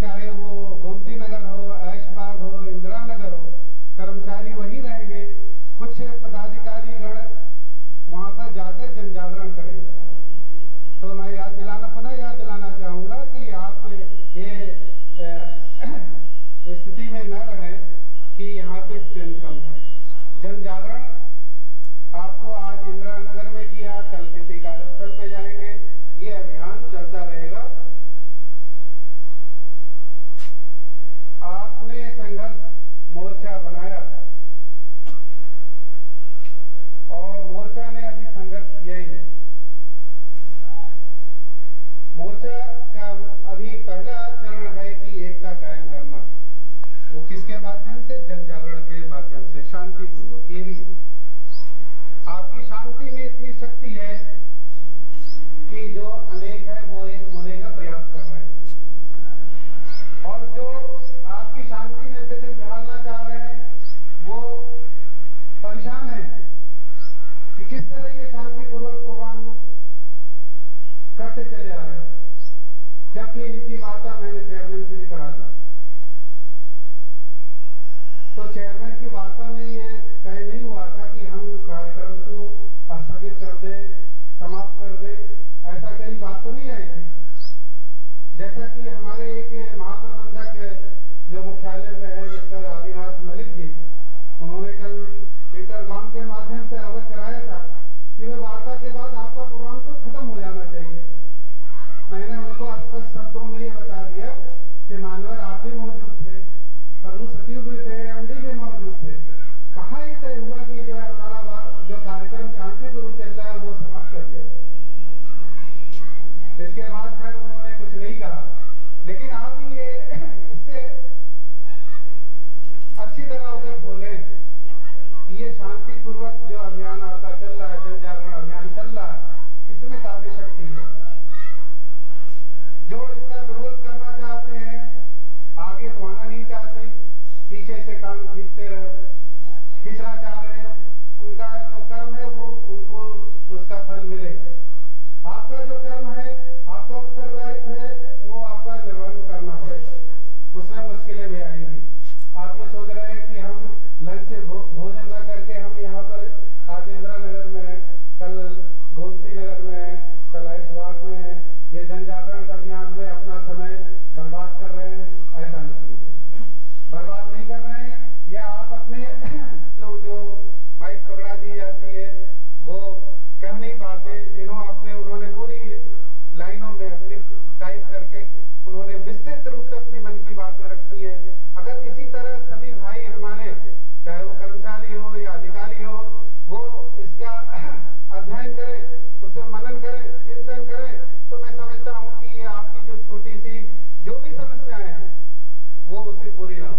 चाहे वो गोमती नगर हो, ऐशबाग हो, इंदिरा नगर हो, कर्मचारी वही रहेंगे। कुछ पदाधिकारी गण वहां पर जाकर जन जागरण करेंगे। तो मैं पुनः याद दिलाना चाहूंगा कि आप ये स्थिति में न रहें कि यहाँ पे स्ट्रेंथ कम है। जन जागरण आपको आज इंदिरा नगर में किया, कल किसी कार्यस्थल पे जाएंगे, ये अभियान चलता रहेगा। आपने संघर्ष मोर्चा बनाया और मोर्चा ने अभी संघर्ष किया ही नहीं। मोर्चा का अभी पहला चरण है कि एकता कायम करना। वो किसके माध्यम से? जन जागरण के माध्यम से, शांतिपूर्वक। ये भी आपकी शांति में इतनी शक्ति है कि जो अनेक है वो एक होने का प्रयास कर रहे हैं, और जो आपकी शांति में विघ्न डालना चाह रहे हैं वो परेशान है कि किस तरह ये शांतिपूर्वक प्रोग्राम करते चले आ रहे हैं, जबकि इनकी वार्ता मैंने चेयरमैन से भी करा दी। तो चेयरमैन की वार्ता में ये तय नहीं हुआ था कि हम कार्यक्रम को स्थगित कर दें, समाप्त कर दें, ऐसा कई बात तो नहीं आई थी। जैसा कि हमारे एक महाप्रबंधक जो मुख्यालय में है, मिस्टर आदिनाथ मलिक जी, उन्होंने कल इंटरकॉम के माध्यम से अवगत कराया था कि वे वार्ता के बाद आपका प्रोग्राम तो खत्म हो जाना चाहिए। मैंने उनको स्पष्ट शब्दों में ये बता दिया कि मानवर आप भी मौजूद थे, प्रमुख सचिव भी थे, एमडी भी मौजूद थे। कहाँ ये तय हुआ कि जो हमारा जो कार्यक्रम शांतिपूर्वक चल रहा है वो समाप्त कर दिया जाए। इसके बाद खैर उन्होंने कुछ नहीं कहा, लेकिन आप ये इससे अच्छी तरह अवगत बोले कि ये शांतिपूर्वक जो अभियान आपका चल रहा है, जन जागरण अभियान चल रहा है, इसमें काफी शक्ति है। जो इसका विरोध करना चाहते हैं, आगे तो आना नहीं चाहते, पीछे से टांग खींचना चाह रहे हैं, उनका जो कर्म है वो उनको उसका फल मिलेगा। आपका जो कर्म है, आपका उत्तरदायित्व है, वो आपका निर्वहन करना पड़ेगा, उसमें मुश्किलें भी आएंगी। आप ये सोच रहे हैं कि हम लंच से भोजन न करके हम यहाँ पर आज इंदिरा नगर में है, कल गोमती नगर में है, कल ऐशबाग में है, ये जन जागरण अभियान में अपना समय बर्बाद कर रहे हैं, ऐसा नहीं समझिए। बर्बाद नहीं कर रहे हैं, या आप अपने लोग जो माइक पकड़ा दी जाती है वो कह नहीं पाते, उन्होंने पूरी लाइनों में अपनी टाइप करके उन्होंने विस्तृत रूप से अपने मन की बातें रखी है। अगर इसी तरह सभी भाई हमारे, चाहे वो कर्मचारी हो या अधिकारी हो, वो इसका अध्ययन करें, उससे मनन करें, चिंतन करें, तो मैं समझता हूं कि ये आपकी जो छोटी सी जो भी समस्याएं हैं वो उससे पूरी ना हो।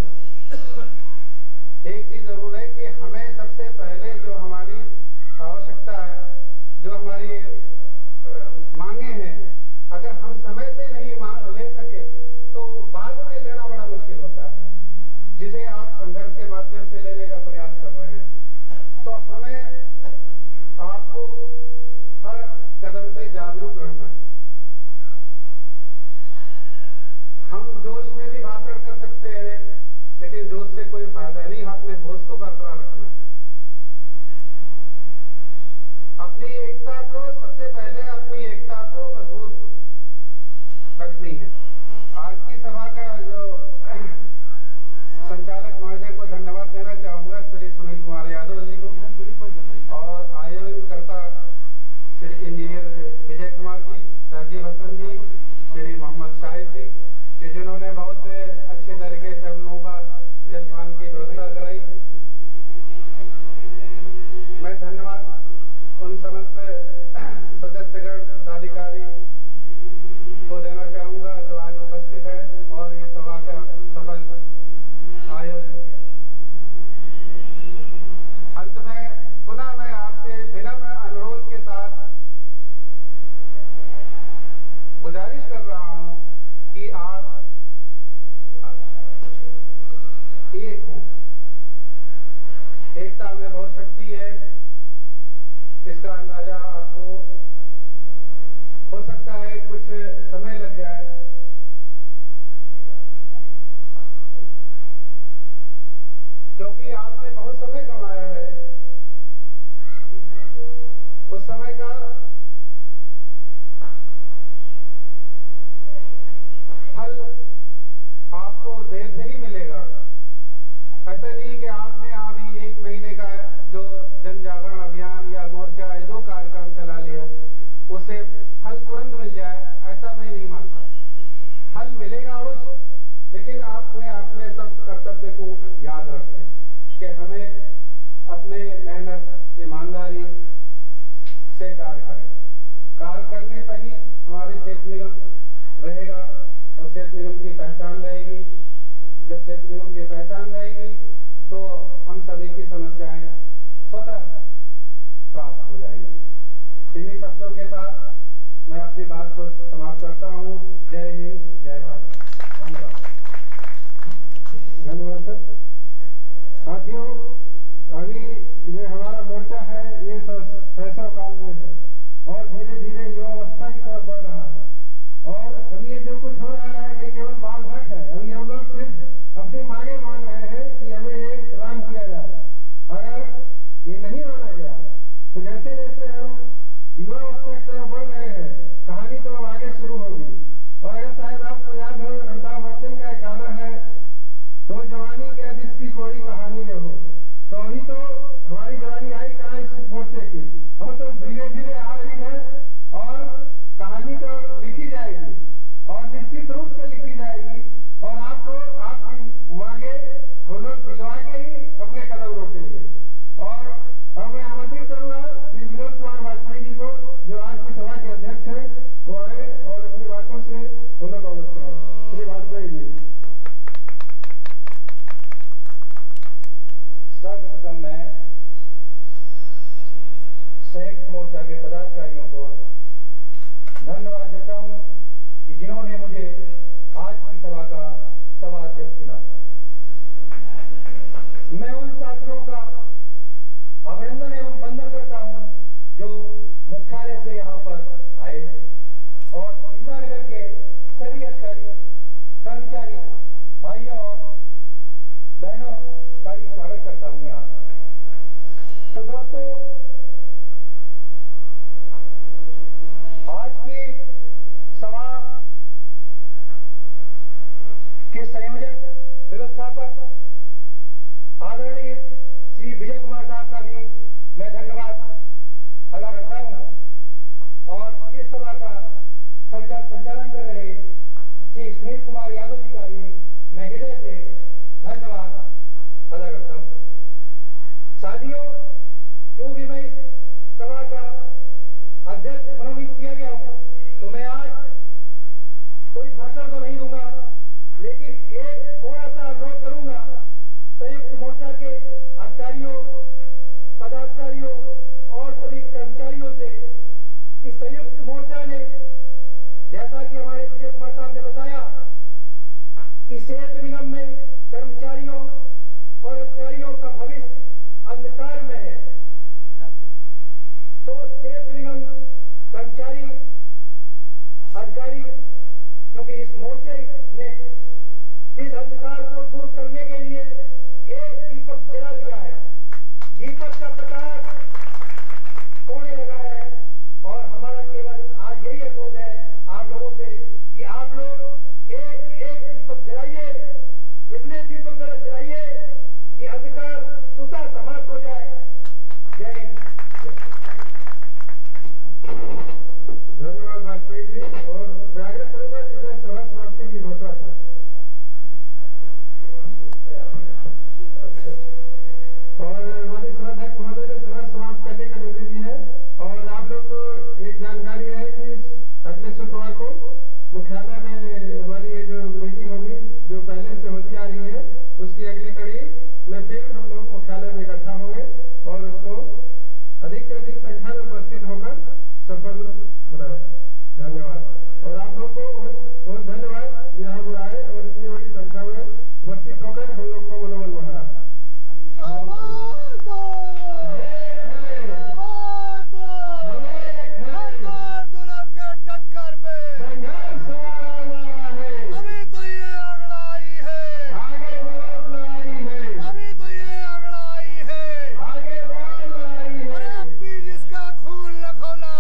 एक चीज जरूर है कि हमें सबसे पहले जो हमारी आवश्यकता है, जो हमारी मांगे हैं, अगर हम समय से नहीं ले सके तो बाद में लेना बड़ा मुश्किल होता है, जिसे आप संघर्ष के माध्यम से लेने का प्रयास कर रहे हैं। तो हमें आपको हर कदम पे जागरूक रहना है। हम जोश में भी भाषण कर सकते हैं, लेकिन जोश से कोई फायदा नहीं, अपने होश को बरकरार रखना है। अपनी एकता को, सबसे पहले अपनी एकता को मजबूत रखनी है। आज की सभा का जो संचालक महोदय को धन्यवाद देना चाहूंगा, श्री सुनील कुमार यादव जी को, और आयोजनकर्ता श्री इंजीनियर विजय कुमार जी, राजीव हसन जी, श्री मोहम्मद शाहिद जी, कि जिन्होंने बहुत अच्छे तरीके से हम लोगों का जलपान की व्यवस्था कराई। मैं धन्यवाद उन समस्त सदस्यगण, पदाधिकारी को देना चाहूंगा जो आज उपस्थित है और ये सभा का सफल आयोजन किया। अंत में पुनः मैं आपसे विनम्र अनुरोध के साथ गुजारिश कर रहा हूं कि आप एक हों। एकता में बहुत शक्ति है, इसका अंदाजा आपको हो सकता है कुछ समय लग जाए, समय का फल आपको देर से ही मिलेगा। ऐसा नहीं कि आपने अभी 1 महीने का जो जन जागरण अभियान या मोर्चा है जो कार्यक्रम चला लिया उससे फल तुरंत मिल जाए, ऐसा मैं नहीं मानता। फल मिलेगा अवश्य, लेकिन अपने सब कर्तव्य को याद रखें कि हमें अपने मेहनत ईमानदारी से कार्य करें। कार्य करने पर ही हमारे सेहत निगम रहेगा और सेहत निगम की पहचान रहेगी। जब सेहत निगम की पहचान रहेगी तो हम सभी की समस्याएं स्वतः प्राप्त हो जाएंगी। इन्हीं शब्दों के साथ मैं अपनी बात को समाप्त करता हूं। जय हिंद, जय भारत। धन्यवाद। धन्यवाद सर। साथियों, अभी ये हमारा मोर्चा है, ये शैशव काल में है और धीरे धीरे युवावस्था की तरफ बढ़ रहा है। और अभी ये जो कुछ हो रहा है ये केवल बाल हट है। अभी हम लोग सिर्फ अपनी मांगे मांग रहे हैं कि हमें ये प्रदान किया जाए। अगर ये नहीं माना गया तो जैसे जैसे हम युवावस्था की तरफ बढ़ रहे हैं, कहानी तो अब आगे शुरू होगी। और अगर शायद आपको याद हो, अमिताभ बच्चन का एक गाना है, तो जवानी के जिसकी कोई कहानी न हो। तो अभी तो हमारी जवानी आई कहाँ इस मोर्चे की, और तो धीरे धीरे आ रही है और कहानी तो लिखी जाएगी और निश्चित रूप से लिखी जाएगी। और आपको आपकी मांगे हम लोग दिलवा के ही अपने कदम रोकेंगे। और अब मैं आमंत्रित करूंगा श्री विनोद कुमार वाजपेयी जी को, जो आज की सभा के अध्यक्ष हैं, वो आए और अपनी बातों से हम लोग अवगत कराएं। श्री वाजपेयी जी। सर्वप्रथम मैं संयुक्त मोर्चा के पदाधिकारियों को धन्यवाद देता हूं कि जिन्होंने मुझे आज की सभा का सभाध्यक्ष चुना। मैं उन साथियों का अभिनंदन एवं वंदन करता हूं जो मुख्यालय से यहां पर आए और इंदिरा नगर के सभी अधिकारी, कर्मचारी, भाइयों और बहनों का भी स्वागत करता हूं यहाँ। तो दोस्तों, आज की सभा के संयोजक, व्यवस्थापक आदरणीय श्री विजय कुमार साहब का भी मैं धन्यवाद अदा करता हूं। और इस सभा का संचालन कर रहे श्री सुनील कुमार यादव जी का भी मैं हृदय से धन्यवाद अदा करता हूं। साथियों, क्योंकि मैं इस सभा का अध्यक्ष मनोनीत किया गया हूं, तो मैं आज कोई भाषण तो नहीं दूंगा, लेकिन एक थोड़ा सा अनुरोध करूंगा संयुक्त मोर्चा के अधिकारियों, पदाधिकारियों और सभी कर्मचारियों से कि संयुक्त मोर्चा ने, जैसा कि हमारे विजय कुमार साहब ने बताया कि सेहत निगम में कर्मचारियों और अधिकारियों का भविष्य अंधकार में है, तो सेहत निगम कर्मचारी, अधिकारी, क्योंकि इस मोर्चे ने इस अंधकार को दूर करने के लिए एक दीपक जला दिया है। दीपक का प्रकाश होने लगा है और हमारा केवल आज यही अनुरोध है आप लोगों से कि आप लोग एक एक दीपक जलाइए, इतने दीपक जलाइए कि अंधकार स्वतः समाप्त हो जाए। जय हिंद। धन्यवाद वाजपेयी जी। और मैं आग्रह करूंगा कि मैं सभा समाप्ति की घोषणा करूं। और माननीय सभाध्यक्ष महोदय ने सभा समाप्त करने की अनुमति दी है। और आप लोग को एक जानकारी है कि अगले शुक्रवार को मुख्यालय में हमारी एक मीटिंग होगी, जो पहले से होती आ रही है, उसकी अगली कड़ी में फिर हम लोग मुख्यालय में इकट्ठा होंगे और उसको अधिक से अधिक संख्या में उपस्थित होकर सफल बनाए। धन्यवाद। और आप लोग को बहुत बहुत धन्यवाद यहाँ बुलाए और इतनी बड़ी संख्या में उपस्थित होकर हम लोग को मनोबल बढ़ाया। जिसका खून लखौला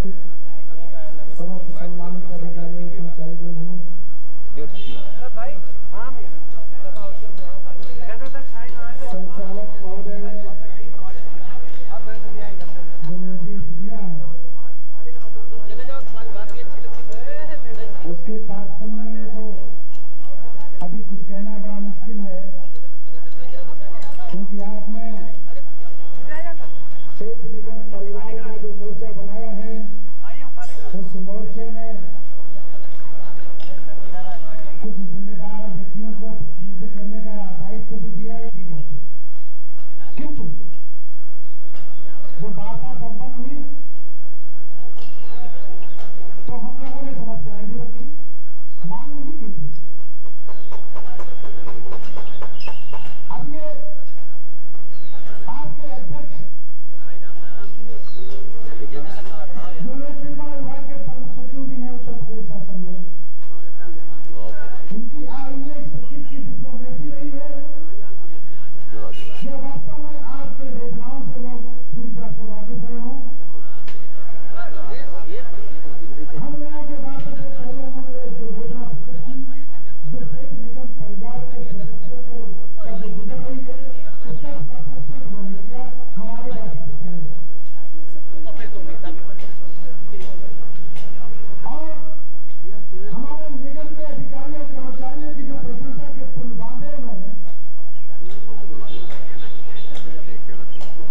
उपस्थित समस्त सम्मानित अधिकारियों कर्मचारीगण हूँ, संचालक महोदय ने जो निर्देश दिया है उसके तारतम्य में तो अभी कुछ कहना बड़ा मुश्किल है, क्योंकि आपने सेठ निगम परिवार का जो मोर्चा बनाया है उस मोर्चे में कुछ जिम्मेदार व्यक्तियों को प्रतिनिधित्व करने का दायित्व भी दिया है, किंतु जो वार्ता संपन्न हुई तो हम लोगों ने समस्याएं भी रखी, मांग नहीं की थी। अब ये आपके अध्यक्ष जो लोक निर्माण विभाग के प्रमुख सचिव भी हैं उत्तर प्रदेश शासन में, इनकी IAS प्रकृति की डिप्लोमेसी रही है या वास्तव में आपके वेदनाओं से वो पूरी तरह से वाकिफ रहे हों। हम लोगों के वार्ता से पहले उन्होंने जो वेदना प्रकट की, जो सेठ निगम परिवार के सदस्यों को जो गुजर रही है उसका प्राथमिकता उन्होंने किया हमारी बात से पहले। और हमारे निगम के अधिकारियों कर्मचारियों की जो प्रशंसा के पुल बांधे उन्होंने,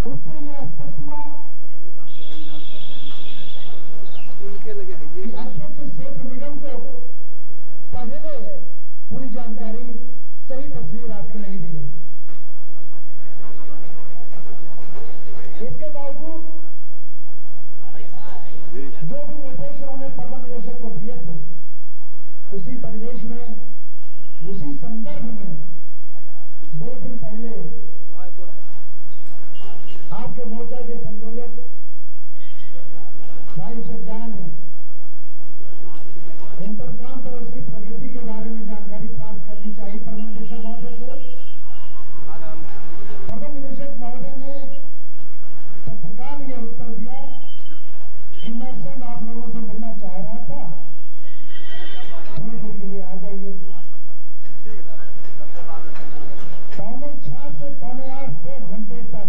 उससे यह स्पष्ट हुआ कि अध्यक्ष सेठ निगम को पहले पूरी जानकारी सही तस्वीर आपकी नहीं दी गई। इसके बावजूद जो भी निर्देश उन्होंने प्रबंध निदेशक को दिए थे, उसी परिवेश में, उसी संदर्भ में 2 दिन पहले आपके मोर्चा के संयोजक भाई सरजान ने इंटरकॉम पर उसकी प्रगति के बारे में जानकारी प्राप्त करनी चाहिए प्रबंध निदेशक महोदय से। प्रबंध निदेशक महोदय ने तत्काल यह उत्तर दिया कि मैं सब आप लोगों से मिलना चाह रहा था, थोड़ी देर के लिए आ जाइए। 7:45 से 7:45 2 घंटे तक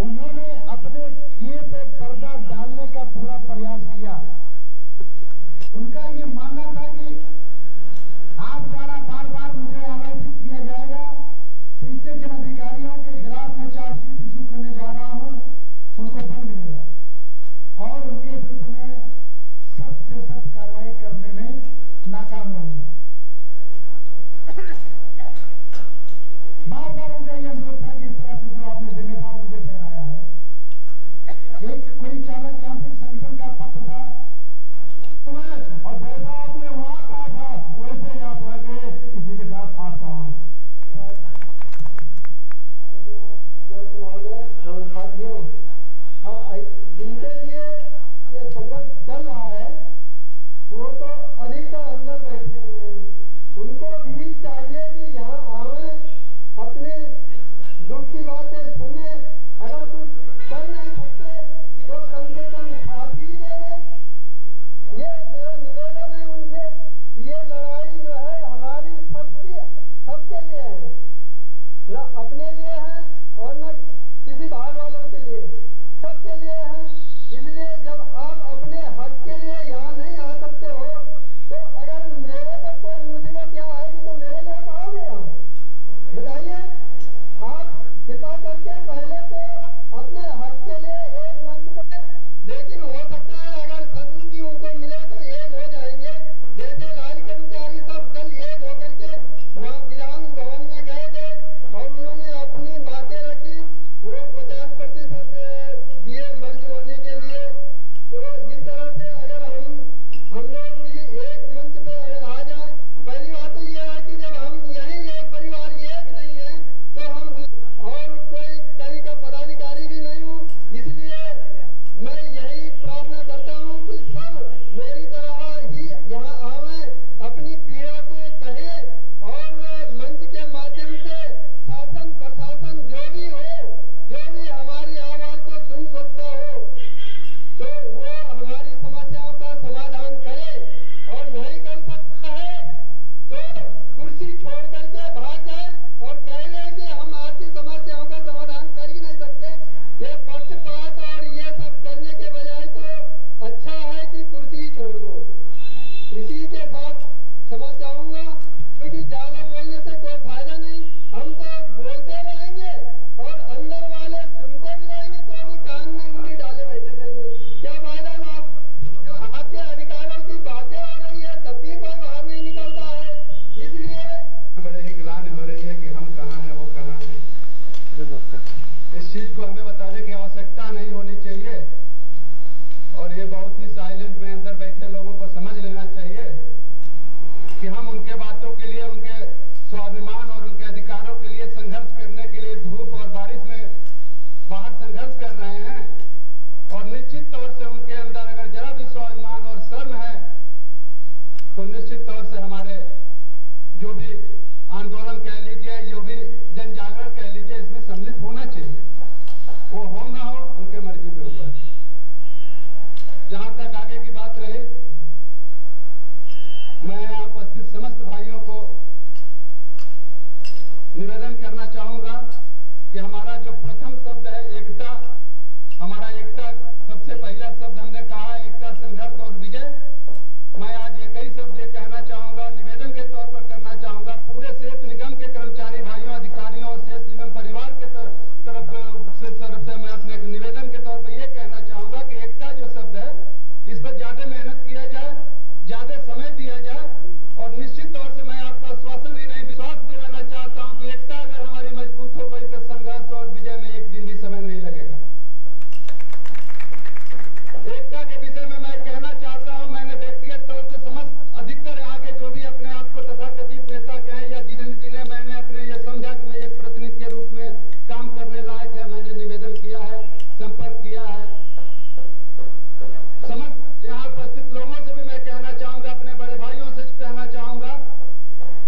उन्होंने अपने किए पे पर्दा डालने का पूरा प्रयास किया। उनका ये मानना था कि आप द्वारा बार बार मुझे आरोपित किया जाएगा, तो इससे जिन अधिकारियों के खिलाफ मैं चार्जशीट इशू करने जा रहा हूं उनको बल मिलेगा और उनके विरुद्ध में सख्त से सख्त कार्रवाई करने में नाकाम रहूंगा। बार बार उनका यह अनुरोध था कि इस तरह से जो आपने जिम्मेदार मुझे ठहराया है, एक कोई चालक यांत्रिक संगठन का पत्र था और जैसा आपने वहां कहा था वैसे ही आप रहते, इसी के साथ आपका साथियों, जिनके लिए ये संघर्ष चल रहा है वो तो अधिकतर अंदर बैठे हुए हैं, उनको भी चाहिए कि यहाँ आवे, अपने दुख की बातें सुने, अगर कुछ कर नहीं सकते तो कम से कम साथ ही देवे। ये मेरा निवेदन है उनसे, ये लड़ाई जो है हमारी सबके लिए है, न अपने लिए है और न किसी बाहर वालों के लिए, सबके लिए है। इसलिए जब आप अपने हक के लिए यहाँ नहीं आ सकते हो तो अगर मेरे पर कोई मुसीबत यहाँ आएगी तो मेरे लिए आप आओगे यहाँ, बताइए। आप कृपा बताने की आवश्यकता नहीं होनी चाहिए और ये बहुत ही साइलेंट में अंदर बैठे लोगों को समझ लेना चाहिए कि हम उनके बातों के लिए, उनके स्वाभिमान और उनके अधिकारों के लिए संघर्ष करने के लिए धूप और बारिश में बाहर संघर्ष कर रहे हैं और निश्चित तौर से उनके अंदर अगर जरा भी स्वाभिमान और शर्म है तो निश्चित तौर से हमारे जो भी आंदोलन कह लीजिए, जो भी जन जागरण कह लीजिए, इसमें सम्मिलित होना चाहिए। वो हो ना हो उनके मर्जी के ऊपर। जहां तक आगे की बात रही, मैं यहां उपस्थित समस्त भाइयों को निवेदन करना चाहूंगा कि हमारा जो प्रथम शब्द है एकता, हमारा एकता सबसे पहला शब्द हमने कहा एकता, संघर्ष और विजय। मैं आज एक ही शब्द ये कहना चाहूंगा, निवेदन के तौर पर करना चाहूंगा पूरे सेहत निगम के कर्मचारी भाइयों, अधिकारियों और सेहत निगम परिवार के तरफ से मैं अपने निवेदन के तौर पर यह कहना चाहूंगा कि एकता जो शब्द है इस पर ज्यादा मेहनत किया जाए, ज्यादा समय दिया जाए और निश्चित तौर से मैं आपको आश्वासन ही नहीं विश्वास दिलाना चाहता हूं कि एकता अगर हमारी मजबूत हो गई तो संघर्ष और विजय में एक दिन भी समय नहीं लगेगा। एकता के विषय में मैं कहना चाहता हूं, मैंने व्यक्तिगत तौर से समस्त अधिकतर यहाँ के जो भी अपने आप को तथाकथित नेता कहें या जिन्हें मैंने अपने ये समझा कि मैं एक प्रतिनिधि के रूप में काम करने लायक है, मैंने निवेदन किया है, संपर्क किया है। समस्त यहाँ उपस्थित लोगों से भी मैं कहना चाहूंगा, अपने बड़े भाइयों से कहना चाहूंगा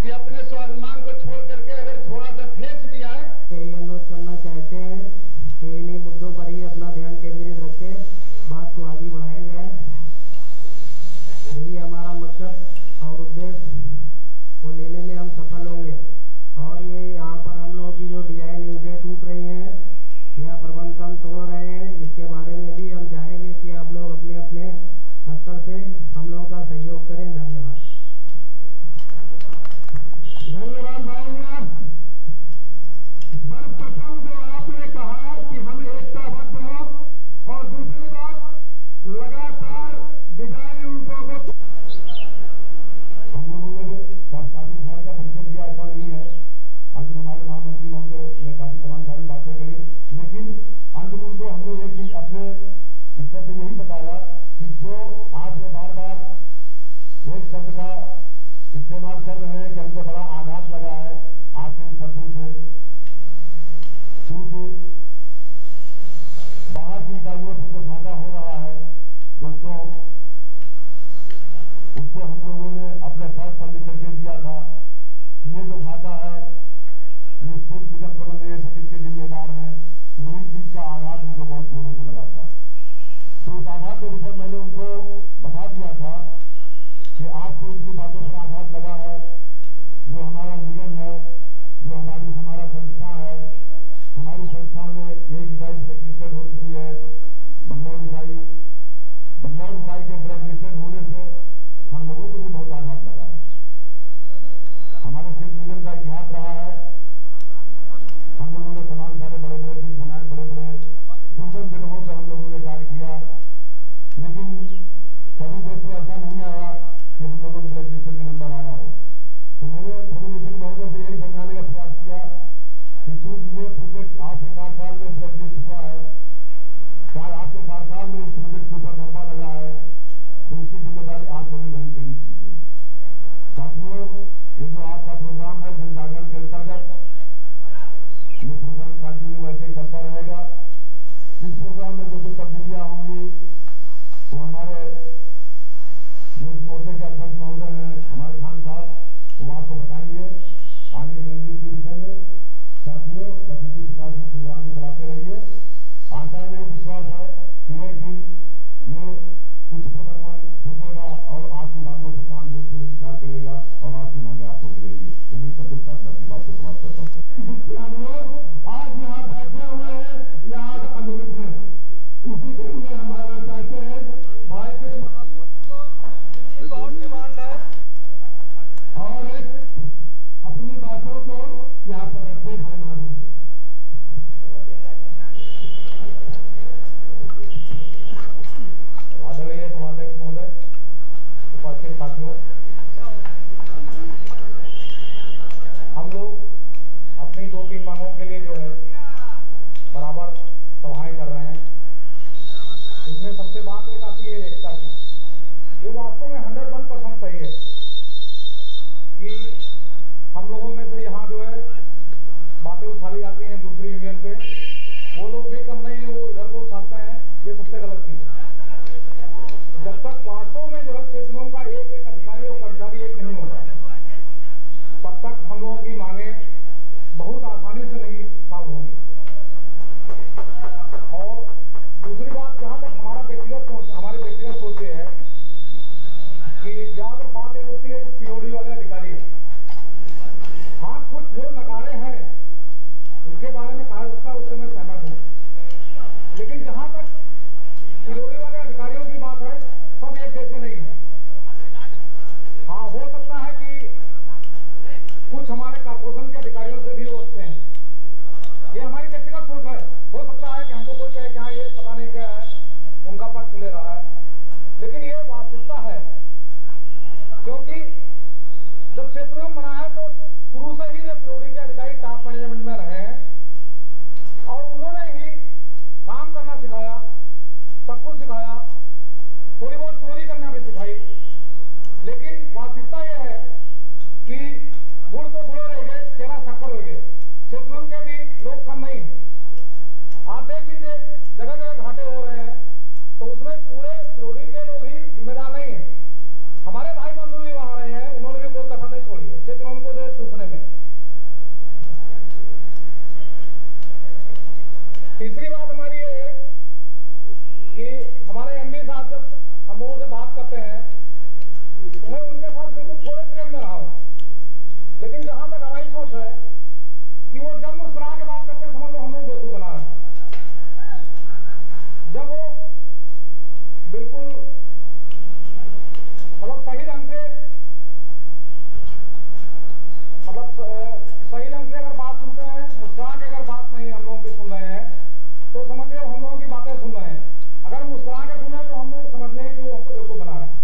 कि अपने स्वाभिमान को छोड़ करके अगर थोड़ा सा ठेस भी आए, यही अनुरोध करना चाहते हैं कि इन्हीं मुद्दों पर ही अपना ध्यान केंद्रित रखे, बात को आगे बढ़ाया जाए। यही हमारा मकसद और उद्देश्य को लेने में हम सफल होंगे। और ये यहाँ पर हम लोगों की जो डिजाइन यूनिटें टूट रही हैं या प्रबंध हम तोड़ रहे हैं, इसके बारे में भी हम चाहेंगे कि आप लोग अपने अपने स्तर से हम लोगों का सहयोग करें। धन्यवाद। धन्यवाद भाइयों। सर्वप्रथम जो आपने कहा कि हम एकताबद्ध हों और दूसरी बात लगातार डिजाइन यूनिटों को हम लोगों ने काफी घर का परिचय दिया, ऐसा नहीं है। अंत में हमारे महामंत्री महोदय ने काफी तमाम सारी बातें कही, लेकिन अंत में उनको हमने एक चीज अपने इस तरह से यही बताया कि जो आप ये बार बार एक शब्द का इस्तेमाल कर रहे हैं कि हमको बड़ा आघात लगा है आपके इन शब्दों से, क्योंकि बाहर की इकाइयों से जो घाटा हो रहा है दोस्तों, उसको हम लोगों ने अपने फर्ज पर लिख करके दिया था। ये जो घाटा है ये सिर्फ निगम प्रबंध निदेशक इसके जिम्मेदार हैं। वही चीज का आघात उनको बहुत जोरों से लगा था। तो उस आघात के विषय मैंने उनको बता दिया था कि आपको इनकी बातों पर आघात लगा है। जो हमारा निगम है, जो हमारा संस्था है, हमारी संस्था में एक इकाई ब्लैकलिस्टेड हो चुकी है। बंगलौर इकाई के ब्लैकलिस्टेड होने से हम लोगों को भी बहुत आघात लगा है। हमारे सेहत निगम का इतिहास रहा है, हम लोगों ने तमाम सारे बड़े बड़े बिल बनाए, बड़े बड़े दुर्गम जगहों पर हम लोगों ने कार्य किया, लेकिन कभी दोस्तों ऐसा नहीं आया कि हम लोगों को ब्लैकलिस्टेड का नंबर आया हो। तो मैंने निदेशक महोदय से यही समझाने का प्रयास किया कि चूंकि ये प्रोजेक्ट आपके कार्यकाल में ब्लैकलिस्ट हुआ है, आपके कार्यकाल में इस प्रोजेक्ट के ऊपर धब्बा लगा है, तो उसकी जिम्मेदारी आपको भी वहन करनी चाहिए। साथियों, ये जो आपका प्रोग्राम है जन जागरण के अंतर्गत, ये प्रोग्राम कंटिन्यू वैसे ही चलता रहेगा। इस प्रोग्राम में जो कुछ तब्दीलियां होंगी वो हमारे जो इस मोर्चे के अध्यक्ष महोदय हैं, हमारे खान साहब, वो आपको बताएंगे आगे की रणनीति के विषय में। साथियों, बस इसी प्रकार से प्रोग्राम को चलाते रहिए। आशा है, विश्वास है कि एक दिन ये उच्च प्रबंधन झुकेगा और आपकी मांगों को सहानुभूतिपूर्वक स्वीकार करेगा और आपकी मांगे आपको मिलेंगी। इन्हीं शब्दों के साथ मैं अपनी बात को समाप्त करता हूँ। हम लोग आज यहाँ बैठे हुए हैं, यहाँ अनुरोध है, इसी के लिए हमारा चाहते हैं भाई बहुत डिमांड है और एक अपनी बातों को यहाँ पर रखते भाई मारू। आदरणीय समाध्यक्ष महोदय, उपस्थित साथियों, हम लोग अपनी 2-3 मांगों के लिए जो है बराबर सबसे बात एक आती है एकता की, जो वास्तव में 101% सही है कि हम लोगों में से यहाँ जो है बातें उछाली जाती हैं दूसरी यूनियन पे, वो लोग भी कम नहीं है, वो इधर को उछालते हैं, ये सबसे गलत चीज है। जब तक वास्तव में जो है क्षेत्रों का एक एक अधिकारी और कर्मचारी एक नहीं होगा, तब तक हम लोगों की मांगे बहुत आसानी से नहीं सॉल्व होंगी। और दूसरी बात, जहां तक हमारी व्यक्तिगत सोच ये है कि ज्यादातर बात ये होती है कि पीओडी वाले अधिकारी, हाँ कुछ जो नकारे हैं उनके बारे में कहा जाता है, उससे मैं सहमत हूं, लेकिन जहां तक पीओडी वाले अधिकारियों की बात है, सब एक जैसे नहीं है। हाँ, हो सकता है कि कुछ हमारे कॉर्पोरेशन के अधिकारियों से भी वो अच्छे हैं, ये हमारी व्यक्तिगत सोच है। हो सकता है कि हमको कोई कहे कि हाँ ये पता नहीं क्या है, उनका पक्ष ले रहा है, लेकिन ये वास्तविकता है, क्योंकि जब क्षेत्र में बना है तो शुरू से ही पीओडी के अधिकारी टॉप मैनेजमेंट में रहे हैं और उन्होंने ही काम करना सिखाया, सब कुछ सिखाया, थोड़ी बहुत चोरी करना भी सिखाई। लेकिन वास्तविकता यह है कि गुड़ तो गुड़ रह गए, चेहरा शक्कर हो गए। क्षेत्रों के भी लोग कम नहीं हैं, आप देख लीजिए जगह जगह घाटे हो रहे हैं, तो उसमें पूरे पीओडी के लोग ही जिम्मेदार नहीं है। हमारे भाई बंधु भी वहां रहे हैं, उन्होंने भी कोई कसर नहीं छोड़ी है क्षेत्रों को जो चूसने में। तीसरी बात हमारी ये है कि हमारे एमडी साहब जब हम लोगों से बात करते हैं, मैं उनके साथ बिल्कुल थोड़े प्रेम में रहा हूं, लेकिन जहां तक हमारी सोच है कि वो जब मुस्कुरा के बात करते हैं, समझ लो हम लोग बेवकूफ बना रहे हैं। जब वो बिल्कुल मतलब सही ढंग से अगर बात सुनते हैं, मुस्कुरा के अगर बात नहीं हम लोगों की सुन रहे हैं, तो समझ लो हम लोगों की बातें सुन रहे हैं। अगर मुस्कुरा के सुने तो हम लोग समझ लें कि वो हमको बेवकूफ बना रहे हैं।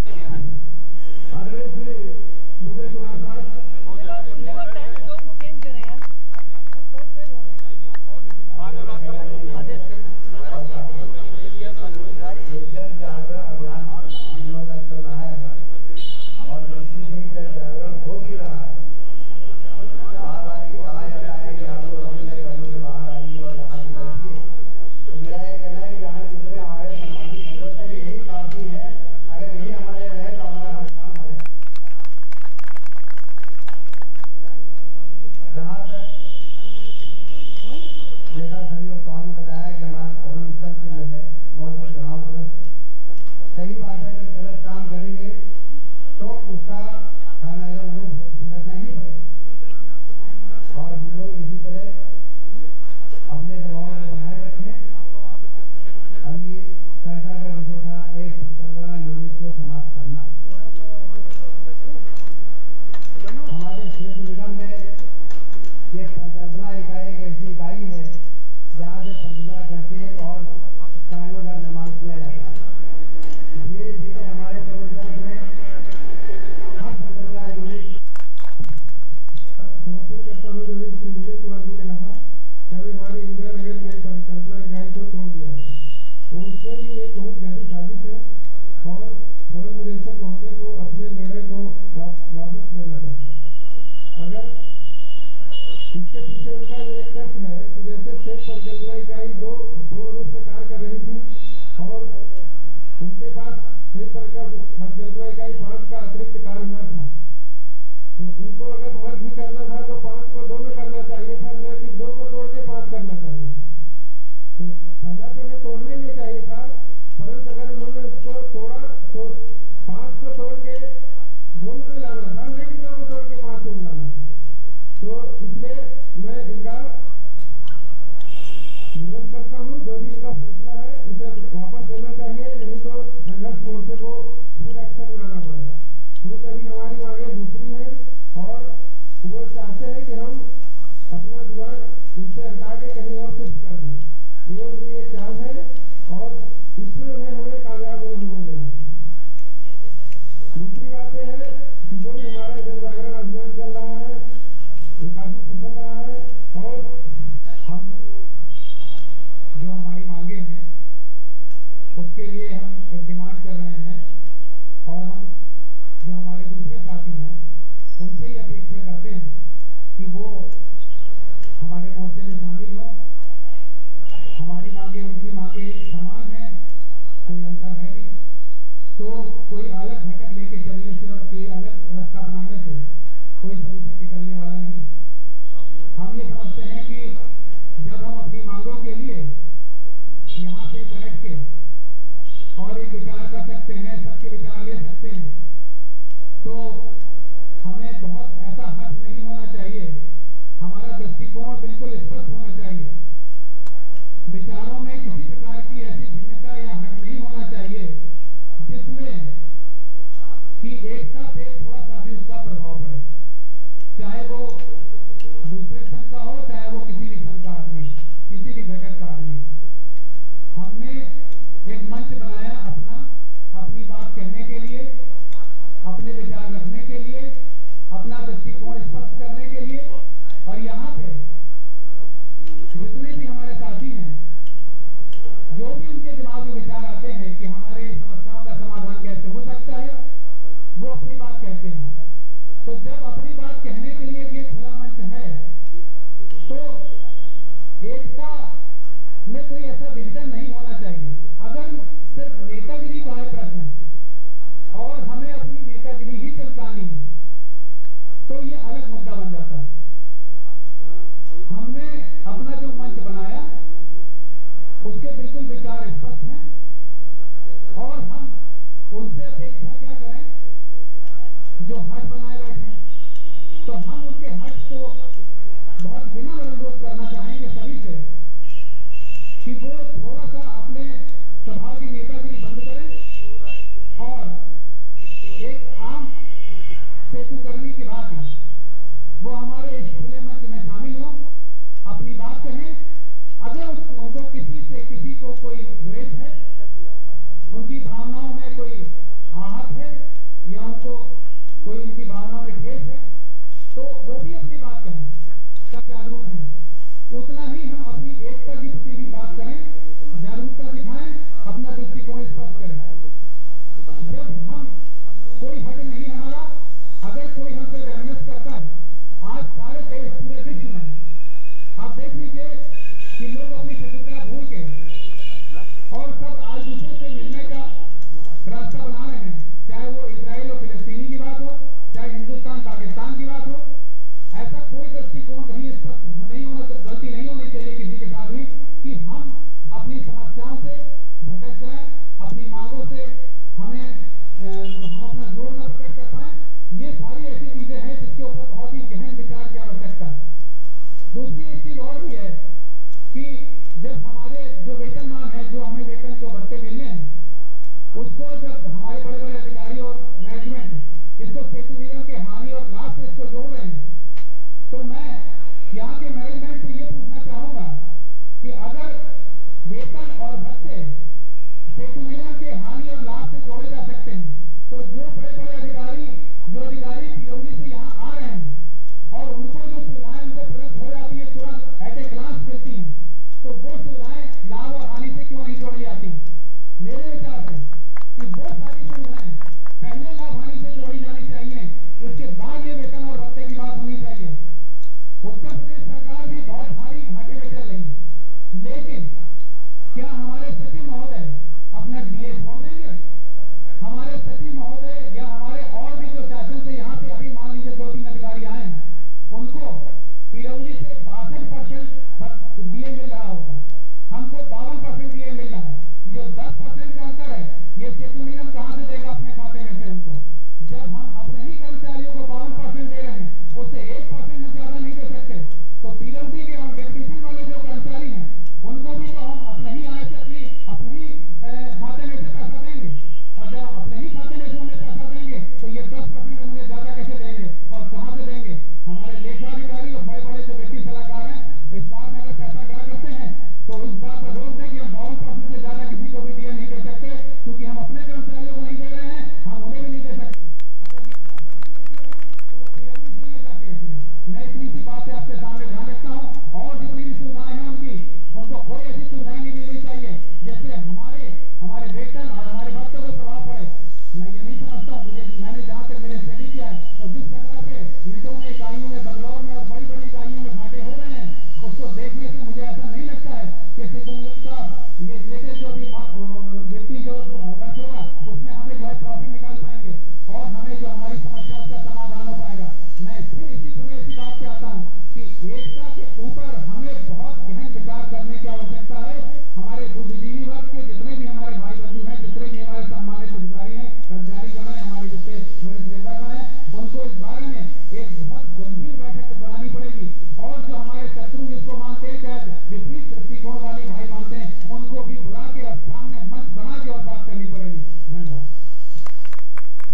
उसके लिए हम एक डिमांड कर रहे हैं और हम जो हमारे दूसरे साथी हैं उनसे ही अपेक्षा करते हैं कि वो हमारे मोर्चे में शामिल हों। हमारी मांगे उनकी मांगे समान हैं, कोई अंतर है नहीं, तो कोई अलग भटक लेके चलने से और कोई अलग रास्ता बनाने से कोई सलूशन निकलने वाला नहीं। हम ये समझते हैं कि जब हम अपनी मांगों के लिए यहाँ पे बैठ के और एक विचार कर सकते हैं, सबके विचार ले सकते हैं, तो हमें बहुत ऐसा हट नहीं होना चाहिए। हमारा दृष्टिकोण बिल्कुल स्पष्ट होना चाहिए। विचारों में किसी प्रकार की ऐसी भिन्नता या हट नहीं होना चाहिए जिसमें कि एकता पे थोड़ा सा भी उसका प्रभाव पड़े, चाहे वो दूसरे संघ का हो, चाहे वो किसी भी संघ का आदमी, किसी भी घटक का आदमी। हमने एक मंच बनाया अपनी बात कहने के लिए, अपने विचार रखने के लिए, अपना दृष्टिकोण स्पष्ट करने के लिए। और यहाँ पे जितने भी हमारे साथी हैं, जो भी उनके दिमाग में विचार आते हैं कि हमारे समस्याओं का समाधान कैसे हो सकता है, वो अपनी बात कहते हैं। तो जब अपनी बात कहने के लिए ये खुला मंच है, तो एकता में कोई ऐसा विघटन नहीं होना चाहिए। अगर सिर्फ नेतागिरी का है प्रश्न और हमें अपनी नेतागिरी ही चमकानी है, तो ये अलग मुद्दा बन जाता है। हमने अपना जो मंच बनाया उसके बिल्कुल विचार स्पष्ट हैं और हम उनसे अपेक्षा क्या करें, जो हट बनाए बैठे, तो हम उनके हट को बहुत विनम्र अनुरोध करना चाहेंगे सभी से कि वो थोड़ा सा अपने स्वभाव की नेतागिरी बंद करें और एक आम सेतुकर्मी की बात ही वो हमारे इस खुले मंच में शामिल हो, अपनी बात कहें। अगर उनको किसी को कोई द्वेष है, उनकी भावनाओं में कोई आहत है या उनको कोई उनकी भावनाओं में ठेस है, तो वो भी अपनी बात कहें, सब जागरूक हैं। उतना ही हम अपनी एकता की प्रति भी बात करें, जागरूकता दिखाएं, अपना दृष्टिकोण स्पष्ट करें। जब हम कोई हट नहीं हमारा, अगर कोई हमसे वेहमत करता है, आज सारे देश पूरे विश्व में आप देख लीजिए कि लोग अपनी शत्रुता भूल के और सब आज दूसरे से मिलने का रास्ता बना रहे हैं, चाहे वो इजराइल और फिलिस्तीनी की बात हो, चाहे हिंदुस्तान पाकिस्तान की बात हो। ऐसा कोई दृष्टिकोण कहीं स्पष्ट नहीं होना, गलती नहीं होनी चाहिए किसी के साथ भी कि हम अपनी समस्याओं से भटक जाएं, अपनी मांगों से हम अपना जोर न प्रकट कर पाए। ये सारी ऐसी चीजें हैं जिसके ऊपर बहुत ही गहन विचार की आवश्यकता है। दूसरी एक चीज और भी है कि जब हमारे जो वेतनमान है, जो हमें वेतन के भत्ते मिलने हैं, उसको जब हमारे बड़े बड़े अधिकारी और मैनेजमेंट इसको सेतु निगम के हानि और लाभ से इसको जोड़ रहे हैं, तो मैं यहाँ के मैनेजमेंट से ये पूछना चाहूंगा कि अगर वेतन और भत्ते सेतु निगम के हानि और लाभ से जोड़े जा सकते हैं, तो जो बड़े बड़े अधिकारी पिरौली से यहाँ आ रहे हैं और उनको जो सुविधाएं उनको प्रदत्त हो जाती है, तुरंत एट ए ग्लांस मिलती हैं, तो वो सुविधाएं लाभ और हानि से क्यों नहीं जोड़ी जाती? मेरे विचार से कि वो सारी सुविधाएं पहले लाभ हानि से जोड़ी जानी चाहिए, उसके बाद ये वेतन और भत्ते की बात होनी चाहिए। उत्तर प्रदेश सरकार भी बहुत भारी घाटे में चल रही है, लेकिन क्या हमारे सचिव महोदय अपना डीए छोड़ देंगे? हमारे सचिव महोदय या हमारे और भी जो शासन से यहाँ पे अभी मान लीजिए 2-3 अधिकारी आए हैं, उनको पिरौली से 62% डीए मिल रहा होगा, हमको 52% डीए मिल रहा है। जो 10% का अंतर है, ये सेतु निगम कहां से देगा अपने खाते में से उनको? जब हम अपने ही कर्मचारियों को 52% दे रहे हैं, उससे 1% ज्यादा नहीं दे सकते, तो पिरौली के और डेपुटेशन वाले जो कर्मचारी हैं, उनको भी तो हम अपने ही आय से अपने ही खाते में से पैसा देंगे, और जब अपने ही खाते में से उन्हें पैसा देंगे, तो ये 10% उन्हें ज्यादा कैसे देंगे और कहां से देंगे? हमारे लेखाधिकारी और बड़े बड़े जो व्यक्ति सलाहकार हैं, इस बात में अगर पैसा ड्रा करते हैं, तो इस बात पर जोर दें कि हमारे वेतन और हमारे भक्तों को प्रभाव पड़े, मैं ये नहीं समझता हूँ। मैंने जहाँ तक मैंने स्टडी किया है, और जिस प्रकार से ईंटों में, इकाइयों में, बंगलौर में और बड़ी बड़ी इकाइयों में घाटे हो रहे हैं, उसको देखने से मुझे ऐसा नहीं लगता है कि सिद्धू साहब ये लेटेस्ट जो भी वित्तीय जो वर्ष होगा उसमें हमें जो है प्रॉफिट निकाल पाएंगे और हमें जो हमारी समस्या उसका समाधान हो पाएगा। मैं फिर इसी बात पे आता हूँ कि एकता के ऊपर हमें बहुत गहन विचार करने की आवश्यकता है। हमारे बुद्धिजीवी वर्ग के जितने भी हमारे भाई बंधु हैं, जितने भी हमारे सम्मानित अधिकारी हैं, कर्मचारी गण हैं, हमारे जितने वरिष्ठ नेतागण हैं, उनको इस बारे में एक बहुत गंभीर बैठक बनानी पड़ेगी और जो हमारे शत्रु जिसको मानते हैं, चाहे विपरीत दृष्टिकोण वाले भाई मानते हैं, उनको भी बुला के और सामने मंच बना के और बात करनी पड़ेगी। धन्यवाद।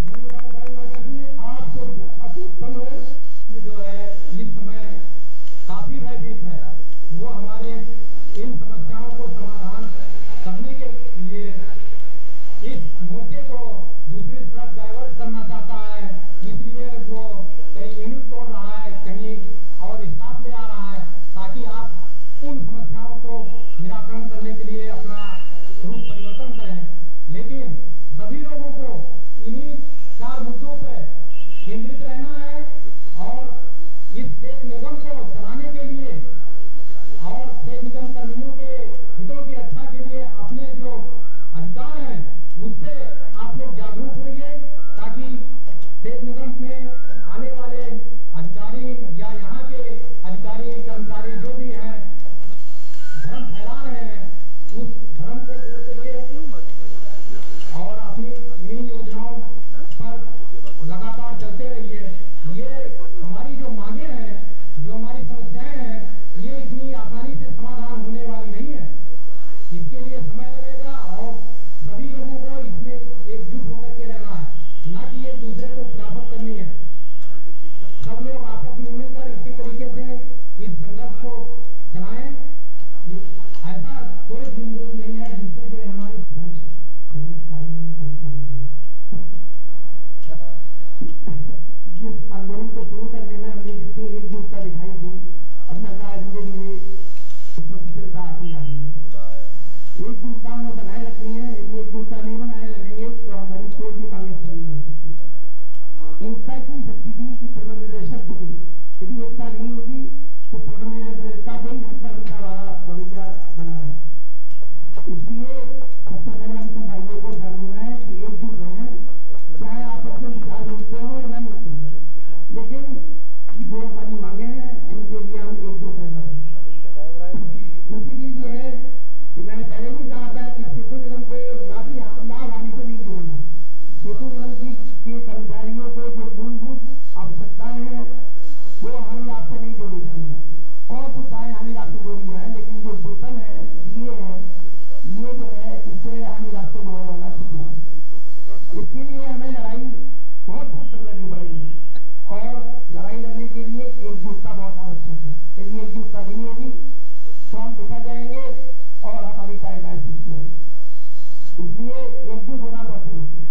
धन्यवाद भाई नागर जी, आपको अतुल समय जो है इस समय काफी भयभीत है, वो हमारे इन समस्याओं को समाधान करने के लिए इस मोर्चे को दूसरी तरफ डाइवर्ट करना चाहता है, इसलिए वो कहीं यूनिट तोड़ रहा है, कहीं और स्टाफ ले आ रहा है, ताकि आप उन समस्याओं को निराकरण करने के लिए अपना रूप परिवर्तन करें। लेकिन सभी लोगों को इन्हीं 4 मुद्दों पर केंद्रित रहना है और इस सेठ निगम को चलाने के लिए और सेठ निगम कर्मियों के हितों की रक्षा के लिए अपने जो अधिकार हैं उससे आप लोग जागरूक होइए, ताकि सेठ निगम में आने वाले अधिकारी या यहाँ के अधिकारी कर्मचारी जो भी हैं भ्रम फैला रहे हैं, उस भ्रम को दूर करिए और अपनी इन्हीं योजनाओं पर लगातार चलते रहिए। ये हमारी जो मांगे हैं, जो हमारी समस्याएं हैं, ये इतनी आसानी से समाधान होने वाली नहीं है। इसके लिए समय लगेगा और सभी लोगों को इसमें एकजुट होकर के रहना है, ना कि एक दूसरे को खिलाफत करनी है। सब लोग आपस में मिलकर इसी तरीके से इस संघर्ष को चलाएं। ऐसा कोई बिंदु नहीं है जिससे जो हमारे जिस आंदोलन को शुरू करने में हमने जितनी एकजुटता दिखाई दी, अब लग रहा है धीरे धीरे उसमें शिथिलता आती जा रही है। एकजुटता हमें बनाए रखनी है, यदि एकजुटता नहीं बनाए रखेंगे तो हमारी कोई भी मांगे पूरी नहीं हो सकती। एकता की शक्ति थी कि प्रबंध निदेशक की, यदि एकता नहीं होती तो प्रबंध निदेशक का कोई हंसा वाला रवैया बना रहे। इसलिए सबसे पहले हम सब भाइयों को ध्यान देना है कि एकजुट रहें, चाहे आपस में विचार मिलते हो या न मिलते हो, लेकिन जो हमारी मांगे हैं उनके लिए हम एकजुट रहना है। दूसरी चीज ये है कि मैंने पहले भी कहा था कि सेतु निगम को लाभ हानि से नहीं जोड़ना। सेतु निगम के कर्मचारियों को जो मूलभूत आवश्यकताएं हैं वो हानि लाभ से नहीं जोड़ी जाएंगी, और कुछ चाहे हानि लाभ से जोड़ी जाए, लेकिन जो वेतन है ये जो है इससे हानि लाभ से जोड़ा जाना चाहिए। इसके लिए हमें लड़ाई बहुत तक लड़नी पड़ेगी और लड़ाई लड़ने के लिए एकजुटता बहुत आवश्यक है। यदि एकजुटता नहीं होगी तो हम दिखा जाएंगे और हमारी टाइम सूची है। इसलिए एकजुट होना बहुत जरूरी है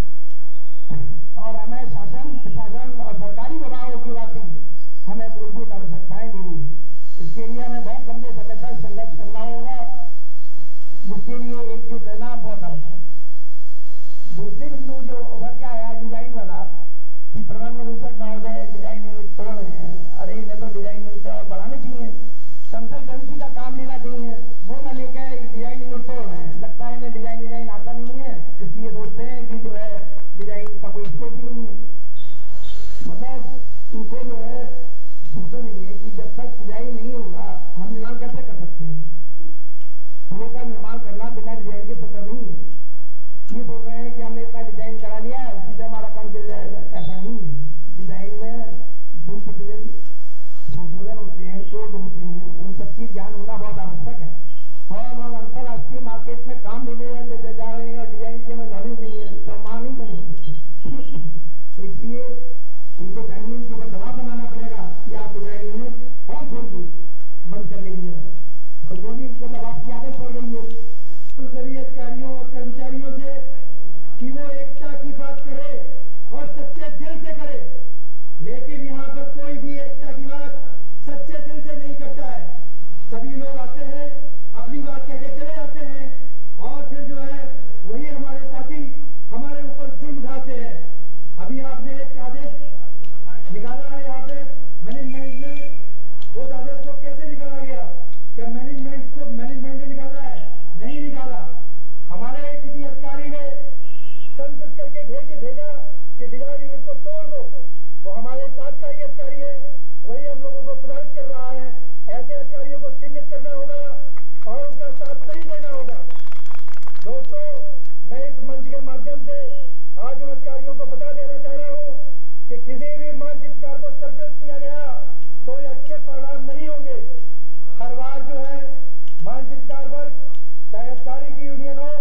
और हमें शासन, प्रशासन और सरकारी विभागों की बात हमें मूलभूत आवश्यकताएं देनी है। इसके लिए हमें बहुत लंबे समय तक संघर्ष करना होगा, जिसके लिए एकजुट रहना बहुत आवश्यक है। दूसरी बिंदु जो उभर के आया डिजाइन वाला कि प्रबंध निदेशक महोदय डिजाइन यूनिट तोड़ रहे हैं, अरे इन्हें तो डिजाइन यूनिट और बढ़ानी चाहिए, कंसल्टेंसी का काम लेना चाहिए, वो न लेकर डिजाइन यूनिट तोड़ रहे हैं। लगता है इन्हें डिजाइन आता नहीं है, इसलिए सोचते हैं कि जो है डिजाइन का कोई स्कोप भी नहीं है। मतलब इनको जो है सोचना नहीं है कि जब तक डिजाइन नहीं होगा हम निर्माण कैसे कर सकते हैं। पुलों का निर्माण करना बिना डिजाइन के संभव नहीं है। ये बोल रहे हैं कि हमने इतना डिजाइन करा लिया है उसी से हमारा काम चल जाएगा, ऐसा नहीं है। डिजाइन में दिन प्रतिदिन संशोधन होते हैं, कोड होते हैं, उन सबकी ज्ञान होना बहुत आवश्यक है। और हम अंतरराष्ट्रीय मार्केट में काम लेने जा रहे हैं और डिजाइन की हमें नॉलेज नहीं है तो मांग नहीं कर सकते। तो इसलिए इनको चाहिए, इनके ऊपर दबाव बनाना पड़ेगा कि आप डिजाइन यूनिट और छोड़िए बंद करने की जगह, और जो भी इनको दबाव की आदत पड़ गई है सभी अधिकारियों और कर्मचारियों से कि वो एकता की बात करे और सच्चे दिल से करे। लेकिन यहाँ पर कोई भी एकता की बात सच्चे दिल से नहीं करता है। सभी लोग आते हैं, अपनी बात कहकर चले जाते हैं और फिर जो है वही जुर्म ढाते हैं। अभी आपने एक आदेश निकाला है यहाँ पे मैनेजमेंट ने, उस आदेश को कैसे निकाला गया? क्या मैनेजमेंट ने निकाला है? नहीं निकाला। हमारे किसी अधिकारी ने संसद करके भेजा कि डिजाइन यूनिट को तोड़ दो। वो हमारे साथ का ही अधिकारी है, वही हम लोगों को प्रताड़ित कर रहा है। ऐसे अधिकारियों को चिन्हित करना होगा और उनका साथ नहीं देना होगा। दोस्तों, मैं इस मंच के माध्यम से आज उन अधिकारियों को बता देना चाह रहा हूं कि किसी भी मानचित्रकार को सरप्राइज किया गया तो ये अच्छे परिणाम नहीं होंगे। हर बार जो है मानचित्रकार वर्ग, चाहे अधिकारी की यूनियन हो,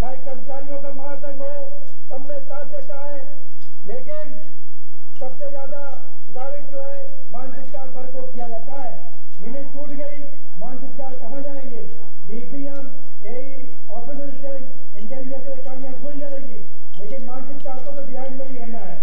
चाहे कर्मचारियों का महासंघ हो, सब में साथ देता है, लेकिन सबसे ज्यादा प्रताड़ित जो है मानचित्रकार वर्ग को किया जाता है। यूनिट टूट गई, मानचित्रकार कहाँ जाएंगे? डीपीएम, एई, ऑफिस असिस्टेंट, इनके लिए तो इकाइयां खुल जाएगी, लेकिन मानचित्रकार को तो डिजाइन में ही रहना है।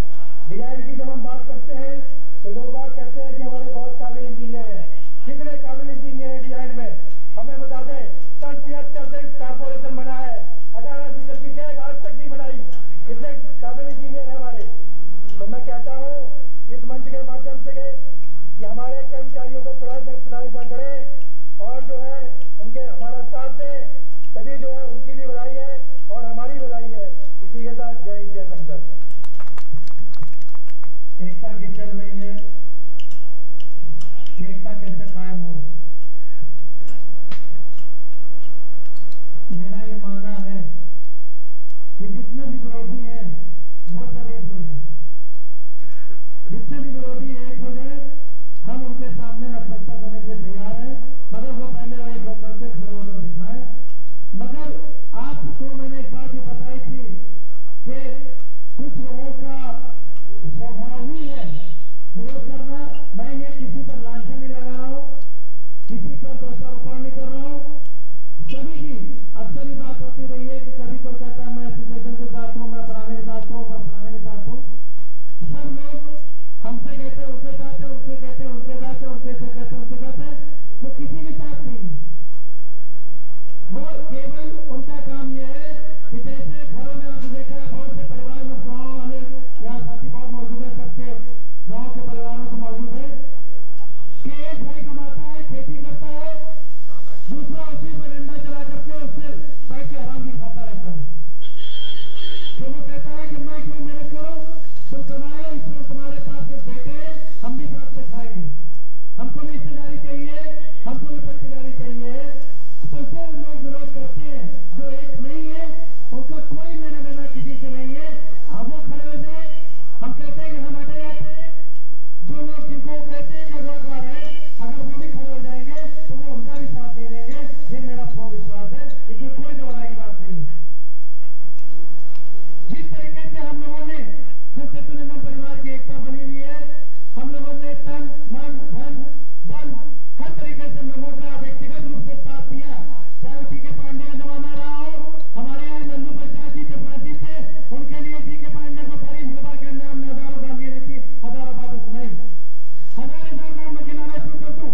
डिजाइन की जब हम बात करते हैं तो लोग बात कहते हैं कि हमारे बहुत काबिल इंजीनियर हैं। कितने काबिल इंजीनियर हैं डिजाइन में? हमें बता दें। सन 73 से कारपोरेशन बना है, 18 मीटर की टैग आज तक नहीं बनाई। कितने काबिल इंजीनियर है हमारे? तो मैं कहता हूँ इस मंच के माध्यम से कि हमारे कर्मचारियों को प्रताड़ित न करें और जो है उनके हमारा साथ दें, तभी जो है उनकी भी भलाई है और हमारी भलाई है। इसी के साथ जय हिंद, जय संकल्प। एकता की चल रही है कि एकता कैसे कायम हो। मेरा ये मानना है कि जितने भी विरोधी हैं वो सब एक हो जाए। जितने भी विरोधी एक हो जाए, हम उनके सामने नतमस्तक होने के लिए तैयार हैं, मगर वो पहले एक होकर के खड़े होकर दिखाएं। मगर आपको मैंने एक बात भी बताई थी कि कुछ लोगों का स्वभाव ही है विरोध करना। मैं ये किसी पर लांछन नहीं लगा रहा हूँ, किसी पर दोषारोपण नहीं कर रहा हूँ। सभी की अक्सर ही बात होती रही है कि कभी कोई कहता है मैं एसोसिएशन के साथ हूँ, मैं फलाने के साथ हूँ, मैं फलाने के साथ हूँ। सब लोग हमसे कहते हैं उनके साथ है, उनसे कहते हैं उनके साथ है, उनके से कहते हैं उनके साथ है, तो किसी के साथ नहीं है। वो केवल उनका काम यह है कि जैसे घरों में हमने देखा है, बहुत से परिवार में गाँव वाले यहाँ साथी बहुत मौजूद है, सबके गाँव के परिवारों से मौजूद है कि एक भाई कमाता है, खेती करता है, दूसरा उसी पर डंडा चला करके उससे बैठ के आराम की खाता रहता है। तो वो कहता है कि मैं क्यों मेहनत करूं, तुम कमाओ, इसमें तुम्हारे पास के बेटे हैं, हम भी साथ में खाएंगे, हमको भी हिस्सेदारी चाहिए, हमको भी पट्टीदारी चाहिए। तो फिर लोग विरोध करते हैं, जो एक नहीं है उनका कोई लेना देना किसी से नहीं है। अब वो खड़े हो जाए, हम कहते हैं कि हम हटे जाते हैं। जो लोग जिनको कहते हैं कि अगवाकार है, अगर वो भी खड़े हो जाएंगे तो वो उनका भी साथ नहीं देंगे। ये मेरा पूर्ण विश्वास है, इसमें कोई दोहराई की बात नहीं है। जिस तरीके से हम लोगों ने जो सेतुनिगम परिवार की एकता बनी हुई है, हम लोगों ने तन मन धन बल हर तरीके से लोगों का व्यक्तिगत रूप से साथ दिया। चाहे जी के पांडे का जमाना रहा हो, हमारे यहाँ नन्नू प्रसाद जी चपरासी थे, उनके लिए जी के पांडे को बड़ी सभा के अंदर हमने हजारों गालियां दी थी, हजारों बातें सुनाई। हजार नाम मैं गिनाना शुरू कर दूं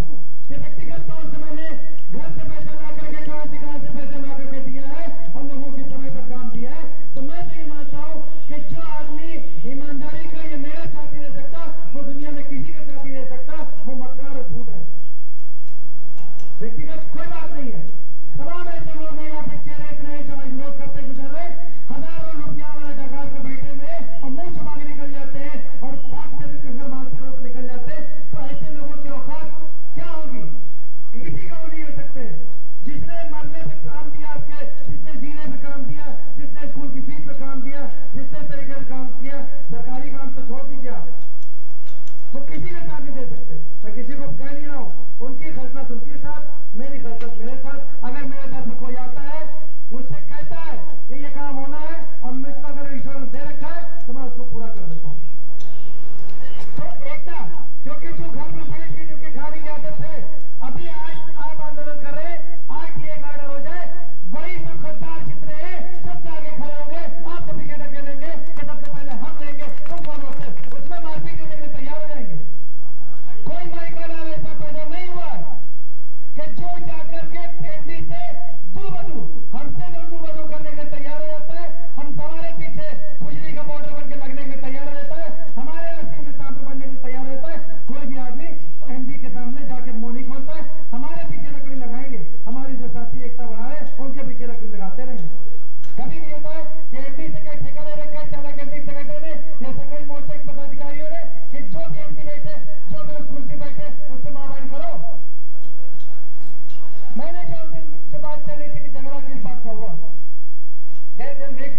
कि व्यक्तिगत तौर से मैंने घर से पैसा ला करके कहां से पैसा ला करके दिया है और लोगों के समय पर काम दिया है। तो मैं तो ये मानता हूं कि जो आदमी ईमानदारी का ये मेरा साथ नहीं दे सकता, वो दुनिया में किसी का साथ नहीं दे सकता, वो मक्कार और झूठ है। व्यक्तिगत कोई बात नहीं है। तमाम ऐसे लोग हैं यहाँ पे चेहरे इतने हैं जो आज विरोध करते गुजर रहे, हजारों रुपया वाले डकार के बैठे हुए और मुंह छुपा के निकल जाते हैं और भागते हुए कंकर मारते हुए तो निकल जाते हैं। तो ऐसे लोगों की औकात क्या होगी? किसी का वो नहीं हो सकते। जिसने मरने पे काम दिया आपके, जिसने जीने पे काम दिया, जिसने स्कूल की फीस पे काम दिया, जिसने तरीके से काम किया, सरकारी काम तो छोड़ दीजिए आप, वो किसी के साथ नहीं दे सकते। मैं किसी को कह नहीं रहा हूँ, उनकी खसलत उनके साथ, मेरी खसलत मेरे साथ। अगर मेरे घर में कोई आता है, मुझसे कहता है कि ये काम होना है और मुझको अगर ईश्वर ने दे रखा है तो मैं उसको पूरा कर देता हूँ। तो एकता, क्योंकि जो घर में बैठ के जिनके खाने की आदत है, अभी आज आप आंदोलन कर रहे हैं, आज ये ऑर्डर हो जाए, वही सब गद्दार जितने हैं सब आगे खड़े होंगे, आपको पीछे ढकेलेंगे कि सबसे पहले हम लेंगे, तुम कौन होते, उसमें मारपीट करने के लिए तैयार हो जाएंगे। कोई माइका लाल ऐसा पैदा नहीं हुआ कि जो जाकर के एमडी से दू बदू हमसे दू बदू करने के लिए तैयार हो जाता है। हम हमारे पीछे खुजली का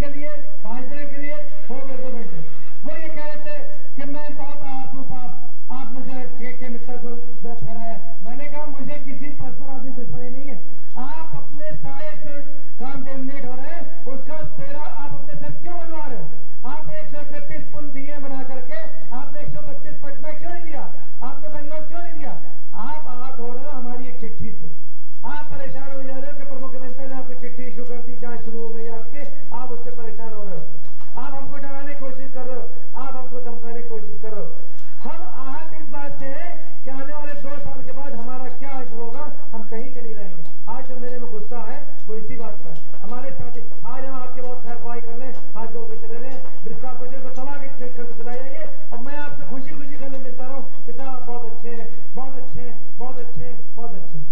के लिए 5 दिन के लिए हो गए 2 घंटे। वो ये कह रहे थे कि मैं बहुत आहत हूँ साहब, आपने जो के मित्र को फहराया। मैंने कहा मुझे किसी पर्सनल आदमी दुश्मनी नहीं है, आप अपने सारे जो काम डोमिनेट हो रहे हैं उसका सेरा आप अपने सर क्यों बनवा रहे हो? आप 131 पुल दिए बना करके आपने 132 पटना क्यों नहीं दिया? आपने बेंगलोर क्यों नहीं दिया? आप आहत हो रहे हो हमारी एक चिट्ठी से, आप परेशान हो जा रहे हो कि प्रमुख मंत्री ने आपकी चिट्ठी इशू कर दी, जांच शुरू हो गई आपके, आप उससे परेशान हो रहे हो, आप हमको डराने की कोशिश कर रहे हो, आप हमको धमकाने की कोशिश कर रहे हो। हम आहत इस बात से हैं कि आने वाले 2 साल के बाद हमारा क्या होगा, हम कहीं के नहीं रहेंगे। आज जो मेरे में गुस्सा है वो इसी बात का है। हमारे साथी आज हम आपके बहुत खैर ख्वाही कर लें, हाथ जोड़ के चले लें, ब्रिज कॉर्पोरेशन को तबाह करके चला जाइए और मैं आपसे खुशी खुशी करने मिलता रहा हूँ कि साहब आप बहुत अच्छे हैं, बहुत अच्छे हैं, बहुत अच्छे हैं, बहुत अच्छे हैं।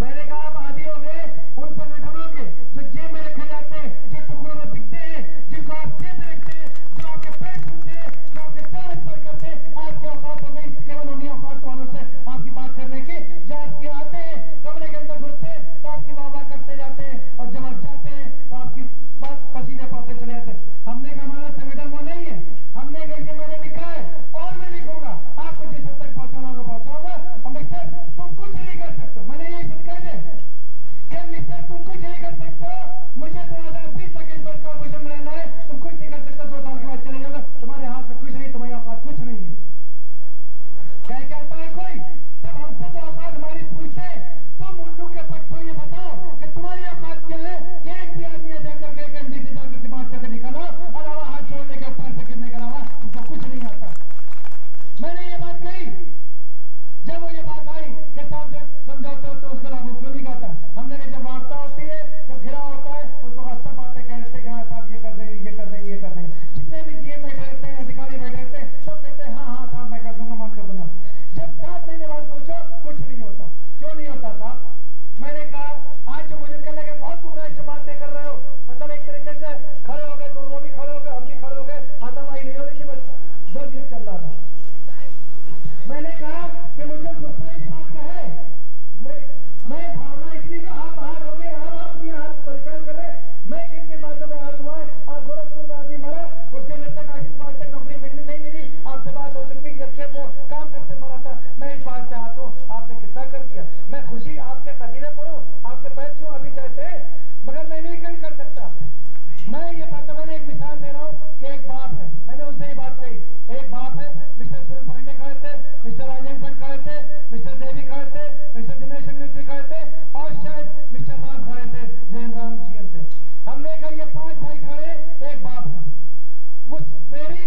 मैंने कहा आप आदी हो गए उन संगठनों के जो जेब में रखे जाते हैं, जो टुकड़ों में बिकते हैं, जिनको आप जेब में रखते हैं, जो आपके पैर छूते हैं, जो आपके चाल इस्तेमाल करते हैं। आपकी औकात हो गई केवल उन्हीं औकात वालों से आपकी बात करने की, जो आपके आते हैं कमरे के अंदर घुसते हैं तो आपकी वाह करते जाते हैं और जब आप जाते हैं तो आपकी बात पसीने पड़ते चले जाते हैं। हमने कहा हमारा संगठन वो नहीं है, हमने कहा ये मैंने लिखा है और मैं लिखूंगा, आपको जिस हद तक पहुंचाना होगा पहुंचाऊंगा। और मिस्टर तुम कुछ नहीं कर सकते, मैंने यही सब कह दे कि मिस्टर तुम कुछ नहीं कर सकते हो, मुझे 2020 तक इस बार कॉर्पोरेशन में रहना है, तुम कुछ नहीं कर सकते, 2 साल के बाद चले जाओगे, तुम्हारे हाथ में कुछ नहीं, तुम्हारी औकात कुछ नहीं है। क्या कहता है कोई, जब हमसे तो औकात हमारी पूछते हैं, तुम उल्लू के पट्टों ये बताओ कि तुम्हारी औकात क्या है? एक भी आदमी जाकर के एमडी से जाकर के बात करके निकालो, अलावा हाथ जोड़ने के ऊपर से गिरने के अलावा तुमको कुछ नहीं आता। मैंने ये बात कही, जब वो ये बात आई कि साहब जब समझौते होते उसको लागू क्यों नहीं करता? हमने कहा जब वार्ता होती है, जब घिराव होता है, उसको सब बातें कहते हैं हाँ साहब ये कर देंगे, ये कर देंगे, ये कर देंगे। जितने भी जीएम बैठे रहते हैं, अधिकारी बैठे रहते हैं, सब कहते हैं हाँ हाँ साहब मैं कर दूंगा, मैं कर दूंगा। जब 7 महीने बाद पूछो कुछ नहीं होता। क्यों नहीं होता साहब? मैंने कहा आज जो मुझे कहने लगे बहुत तुम ऐसे बातें कर रहे हो, मतलब एक तरीके से खड़े हो गए, तुम वो भी खड़े हो गए, हम भी खड़े हो गए, हाथापाई नहीं हो रही थी, बस जो जीत चल रहा था। मैंने कहा कि मुझे गुस्सा इस बात का है, मैं भावना इसलिए आप हाथ हो गए, आप अपनी हाथ परेशान कर रहे, मैं किन किन बातों में हाथ हुआ है। आप गोरखपुर में आदमी मरा, उसके मृतक आशिष को आज तक नौकरी नहीं मिली, आपसे बात हो चुकी, जबकि वो काम करते मरा था। मैं इस बात से हाथ हूँ, आपने कितना कर दिया। मैं खुशी आपके कसीदे पढ़ूं, आपके पैर छूं अभी चाहते हैं, मगर मैं नहीं कर सकता। मैं ये बात मैंने एक मिसाल दे रहा हूँ कि एक बाप है, मैंने उनसे ये बात कही, एक बाप है, मिस्टर सुनील पांडे खड़े थे, मिस्टर राजेंद्र भट्ट खड़े थे, मिस्टर देवी खड़े थे, मिस्टर दिनेश अग्निहोत्री खड़े थे और शायद मिस्टर राम खड़े थे, जैन राम जीएम थे। हमने कहा ये 5 भाई खड़े, एक बाप है। उस मेरी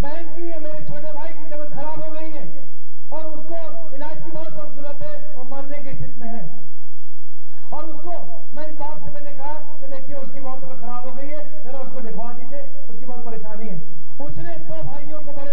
बहन की या मेरे छोटे भाई की तबीयत खराब हो गई है और उसको इलाज की बहुत सख्त जरूरत है, वो मरने की स्थिति में है और उसको मैं बाप से मैंने कहा कि देखिए उसकी बहुत तबीयत खराब हो गई है, जरा उसको दिखवा दीजिए, उसकी बहुत परेशानी है। उसने 2 भाइयों को, बड़े